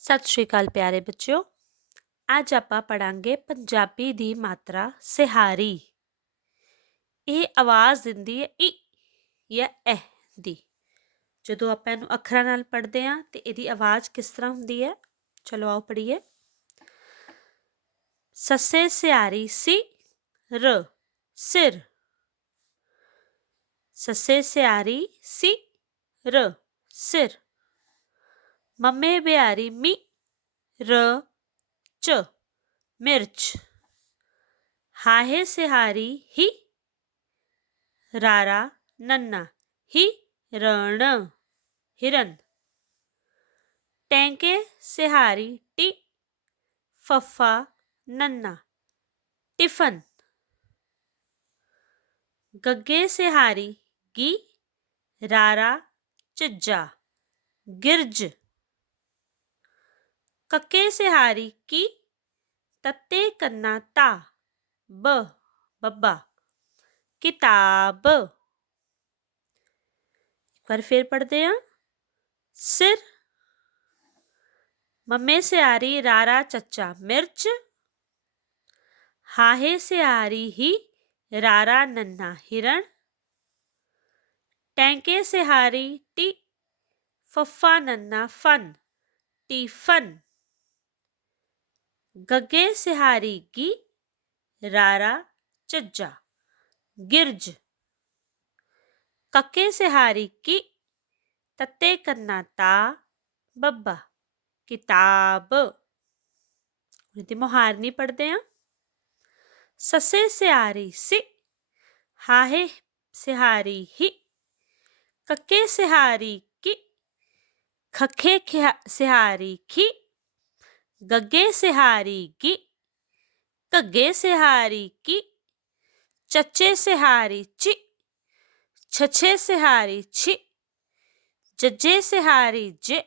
ਸਤਿ ਸ਼੍ਰੀ ਅਕਾਲ ਪਿਆਰੇ ਬੱਚਿਓ। ਅੱਜ ਆਪਾਂ ਪੜਾਂਗੇ ਪੰਜਾਬੀ ਦੀ ਮਾਤਰਾ ਸਿਹਾਰੀ। ਇਹ ਆਵਾਜ਼ ਦਿੰਦੀ ਹੈ ਈ ਜਾਂ ਐ ਦੀ। ਜਦੋਂ ਆਪਾਂ ਇਹਨੂੰ ਅੱਖਰਾਂ ਨਾਲ ਪੜ੍ਹਦੇ ਹਾਂ ਤੇ ਇਹਦੀ ਆਵਾਜ਼ ਕਿਸ ਤਰ੍ਹਾਂ ਹੁੰਦੀ ਹੈ? ਚਲੋ ਆਓ ਪੜ੍ਹੀਏ। ਸੱਸੇ ਸਿਆਰੀ ਸੀ ਰ, ਸਿਰ। ਸੱਸੇ ਸਿਆਰੀ ਸੀ ਰ, ਸਿਰ। मम्मे प्यारी मी र च मिर्च। हाहे से हारी ही रारा नन्ना, ही रण हिरन। टैंके से हारी टी फफा नन्ना, टिफन। गग्गे से हारी गी रारा चज्जा, गिरज। कके से हारी की तत्ते कन्ना ता, ब, बब्बा। किताब। एक बार फिर पढ़ते हैं। सिर। मम्मे से आ रही रारा चचा मिर्च। हाहे से आ रही ही रारा नन्ना हिरण। टैंके से हारी टी फफा नन्ना फन, टी फन। गगे सिहारी की, रारा चज्जा, गिरज। कके सिहारी की, तत्ते कन्ना ता, बब्बा, किताब। यदि मुहारनी पढ़ते हैं। ससे सिहारी सि, हाहे सिहारी ही। कके सिहारी की, खखे सिहारी की गग्गे सिहारी की कग्गे सिहारी की चच्चे सिहारी ची छछे सिहारी छी जज्जे सिहारी जे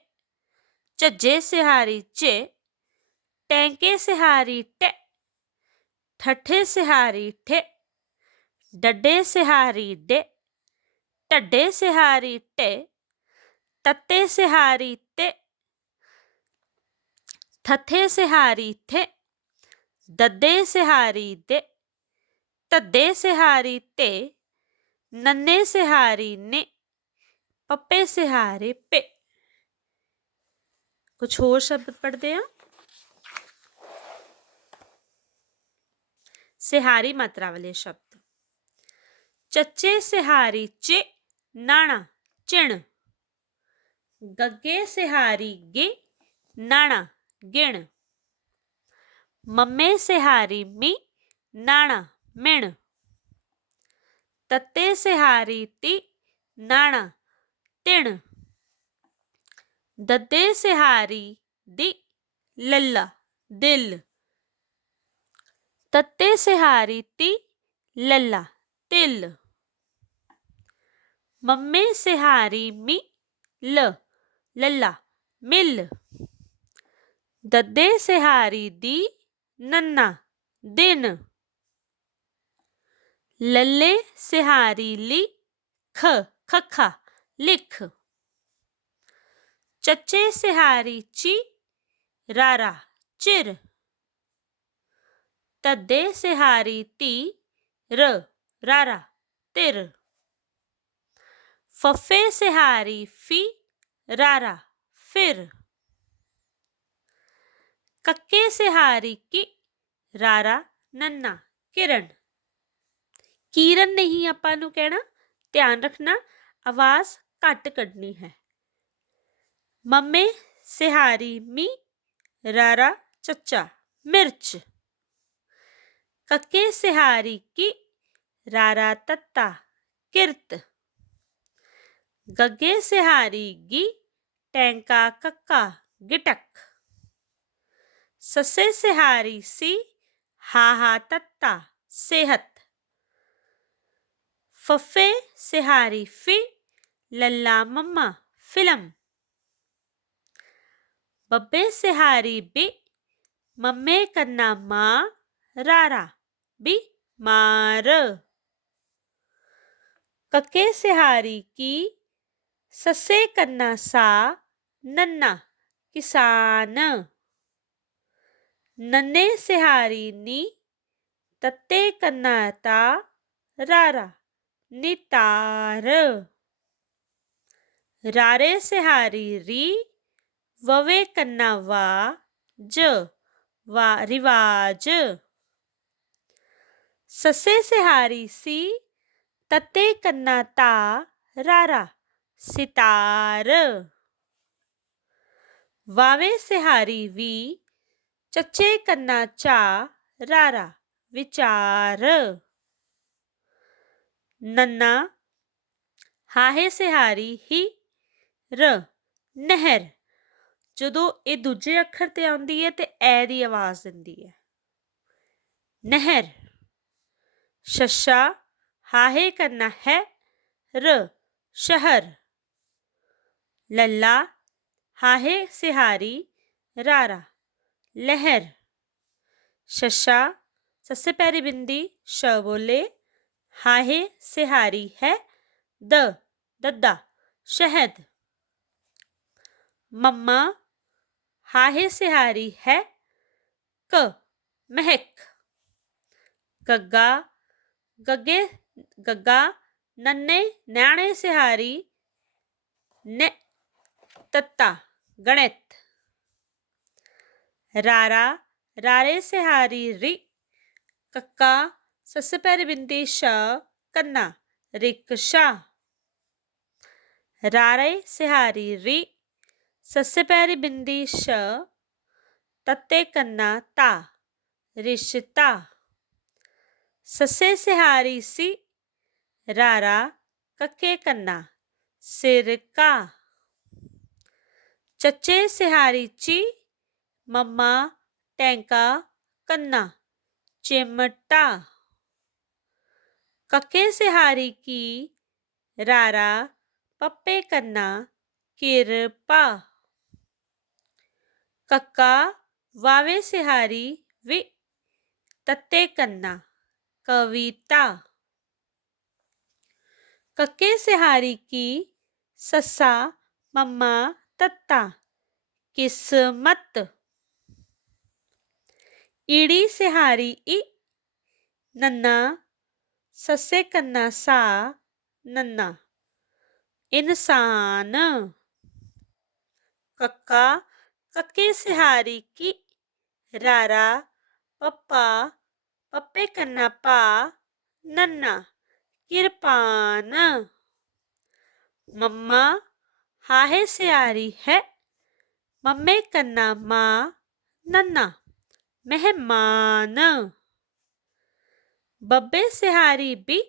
चज्जे सिहारी जे टैंके सिहारी टे ठठे सिहारी ठे डड्डे सिहारी डे टड्डे सिहारी टे तत्ते सिहारी थथे से हारी थे दद्दे से हारी दे तद्दे से हारी ते नन्ने से हारी ने पप्पे से हारे पे कुछ और शब्द पढ़ते हैं सिहारी मात्रा वाले शब्द। चच्चे सिहारी चे, नाणा, चिण। गगे सिहारी गे, नाणा। गिण। मम्मे से हारी मी, नाणा, मिण। तत्ते से हारी ती, नाणा, तिण। दद्दे से हारी दी, लल्ला, दिल। तत्ते से हारी ती, लल्ला, तिल। मम्मे से हारी मी, ल, लल्ला, मिल। दद्दे सिहारी दी नन्ना, दिन। लल्ले सिहारी ली ख, खखा, लिख। चचे सिहारी ची, रारा, चिर। तदे सिहारी ती, र, रारा, तिर। फफे सिहारी फ़ी, रारा, फिर। ਕੱਕੇ ਸਿਹਾਰੀ ਕੀ ਰਾਰਾ ਨੰਨਾ ਕਿਰਨ ਕਿਰਨ ਨਹੀਂ ਆਪਾਂ ਨੂੰ ਕਹਿਣਾ ਧਿਆਨ ਰੱਖਣਾ ਆਵਾਜ਼ ਘੱਟ ਕੱਢਣੀ ਹੈ ਮੰਮੇ ਸਿਹਾਰੀ ਮੀ ਰਾਰਾ ਚੱਚਾ ਮਿਰਚ ਕੱਕੇ ਸਿਹਾਰੀ ਕੀ ਰਾਰਾ ਤੱਤਾ ਕਿਰਤ ਗੱਗੇ ਸਿਹਾਰੀ ਗੀ ਟੈਂਕਾ ਕੱਕਾ ਗਿਟਕ ससे सिहारी सी, हा हा तत्ता, सेहत। फफे सिहारी फ़ी, लल्ला मम्मा, फ़िल्म। बब्बे सिहारी बी, मम्मे कन्ना मा, रारा। बी, मार। कके सिहारी की, ससे कन्ना सा, नन्ना, किसान। नन्हे सिहारी नी, तत्ते कन्नाता रारा, नितार। रारे सिहारी री, ववे कन्ना वा, ज, वा, रिवाज। ससे सिहारी सी, तत्ते कन्ना ता, रारा, सितार। वावे सिहारी वी ਚੱਚੇ ਕੰਨਾ ਚਾ ਰਾਰਾ ਵਿਚਾਰ ਨੰਨਾ ਹਾਹੇ ਸਿਹਾਰੀ ਹੀ ਰ ਨਹਿਰ ਜਦੋਂ ਇਹ ਦੂਜੇ ਅੱਖਰ ਤੇ ਆਉਂਦੀ ਹੈ ਤੇ ਐ ਦੀ ਆਵਾਜ਼ ਦਿੰਦੀ ਹੈ ਨਹਿਰ ਸ਼ਸ਼ਾ ਹਾਹੇ ਕਰਨਾ ਹੈ ਰ ਸ਼ਹਿਰ ਲੱਲਾ ਹਾਹੇ ਸਿਹਾਰੀ ਰਾਰਾ लहर, शशा, सबसे पहली बिंदी, श बोले, हाहे सिहारी है, द, दद्दा, शहद। मम्मा, हाहे सिहारी है, क, महक। गग्गा गगे गग्गा नन्ने न्याणे सिहारी, ने, तत्ता, गणित। रारा, रारे से हारी रि, कक्का सबसे पहले बिंदी श, कन्ना, रिक शा। रारे से हारी रि सबसे पहली बिंदी श, तत्ते कन्ना ता, रिश्ता। ससे से हारी सी, रारा, कक्के कन्ना सिरका चच्चे से हारी ची मम्मा, टैंका, कन्ना, चिमटा। कके सिहारी की, रारा, पप्पे कन्ना, किरपा। कक्का, वावे सिहारी, वि, तत्ते कन्ना, कविता। कक्के सिहारी की, सस्सा, मम्मा, तत्ता, किस्मत। इड़ी से हारी इ नन्ना ससे कन्ना सा नन्ना। इंसान कक्का, कक्के से हारी की रारा, पप्पा, पप्पे कन्ना पा नन्ना, किरपान। मम्मा, हाहे से है, मम्मे कन्ना माँ नन्ना। मेहमान। बब्बे सिहारी बी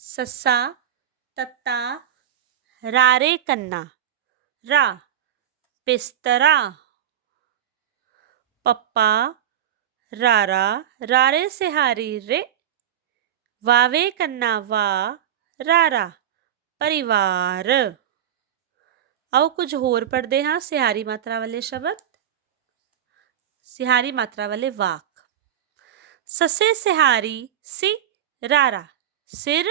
ससा तत्ता, रारे कन्ना, रा पिस्तरा पप्पा, रारा, रारे सिहारी रे, वावे कन्ना वा, रारा, परिवार। आओ कुछ होर पढ़ते हाँ सिहारी मात्रा वाले शब्द। सिहारी मात्रा वाले वाक। ससे सिहारी सि रारा। सिर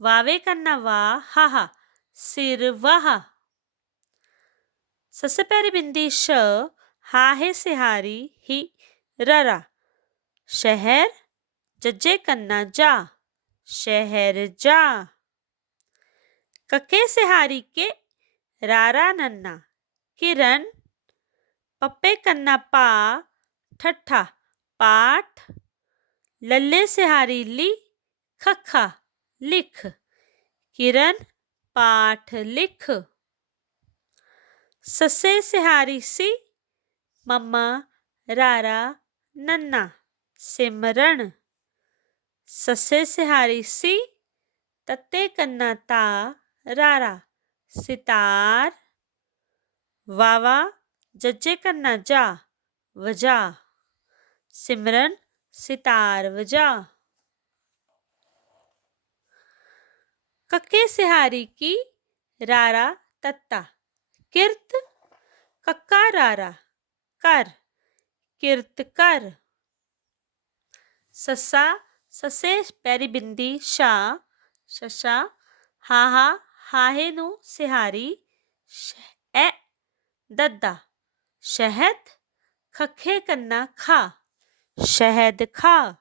वावे करना वा, हा हा। सिर वाह ससे पैरी बिंदी श, हा, हे सिहारी, ही, ररा। शहर, जज्जे कन्ना जा। शहर जा। कके सिहारी के रारा नन्ना। किरण पप्पे कन्ना पा, ठट्ठा, पाठ, लल्ले सिहारी ली, खखा, लिख, किरण, पाठ, लिख। ससे सिहारी सी, मम्मा, रारा, नन्ना, सिमरन। ससे सिहारी सी, तत्ते कन्ना ता, रारा, सितार। वावा जजे करना जा, वजा। सिमरन, सितार, वजा। कक्के सिहारी की रारा तत्ता। किरत, कक्का रारा। कर, किरत कर। ससा ससे पैरी बिंदी, शा। शशा हाहा हाहे नु सिहारी। ए दद्दा। शहद, खखे कन्ना खा, शहद खा।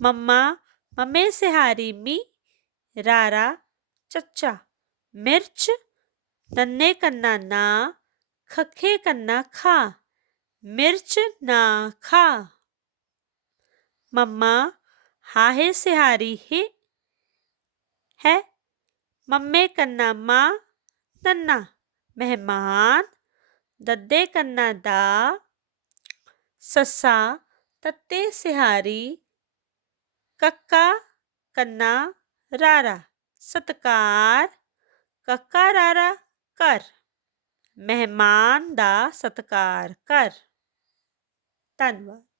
मम्मा, मम्मे से हारी मी, रारा चचा मिर्च नन्ने कन्ना ना, खखे कन्ना खा, मिर्च ना खा। मम्मा, हाहे से हारी हे, है? मम्मे कन्ना माँ, नन्ना, मेहमान ਦੱਦੇ ਕੰਨਾ ਦਾ ਸੱਸਾ ਤੱਤੇ ਸਿਹਾਰੀ ਕੱਕਾ ਕੰਨਾ ਰਾਰਾ ਸਤਕਾਰ ਕੱਕਾ ਰਾਰਾ ਕਰ ਮਹਿਮਾਨ ਦਾ ਸਤਕਾਰ ਕਰ ਧੰਨਵਾਦ